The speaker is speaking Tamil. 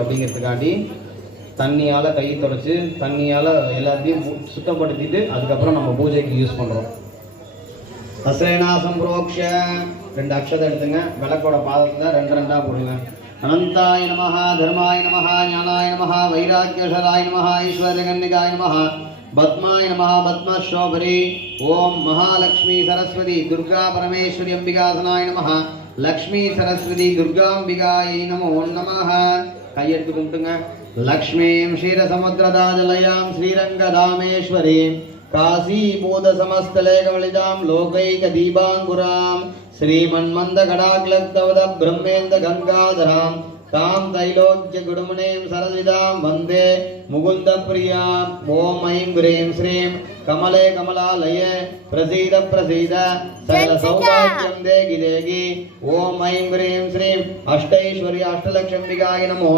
அப்படிங்கிறதுக்காண்டி தண்ணியால் கை தொடச்சி தண்ணியால் எல்லாத்தையும் சுத்தப்படுத்திட்டு அதுக்கப்புறம் நம்ம பூஜைக்கு யூஸ் பண்ணுறோம். ஹஸ்ரேனாசம் புரோக்ஷ 2 அக்ஷதை எடுத்துங்க. விளக்கோட பாதத்தில் 2 போடுங்க. அனந்தாய நமஹ, தர்மாய நமஹ, ஞானாய நமஹ, வைராக்கியசராய நமஹ, ஐஸ்வர்யகன்னிகாய நமஹ, பத்மாய நமஹ, பத்மசோபரி. ஓம் மகாலட்சுமி சரஸ்வதி துர்கா பரமேஸ்வரி அம்பிகாசனாய நமஹ, லக்ஷ்மி சரஸ்வதி துர்காம்பிகாயை நமோ நமஹ. கையெடுத்து கும்பிட்டுங்க. லக்ஷ்மீம் க்ஷீரசமுத்திரதாஜலயாம் ஸ்ரீரங்கதாமேஸ்வரீம் काशीबोधसमस्तलेखवलितां लोकैकदीपाङ्कुरां श्रीमन्मन्दकटाक्लक्तवद ब्रह्मेन्द्र गङ्गाधरां तां त्रैलोक्यगुडमुनीं सरसिदां वन्दे मुकुन्दप्रियां. ॐ ऐं ह्रीं श्रीं कमले कमलालये प्रसीद प्रसीद सकलसौभाग्यं देहि देहि. ॐ ऐं ह्रीं श्रीं अष्टैश्वर्य अष्टलक्ष्म्बिकाय नमो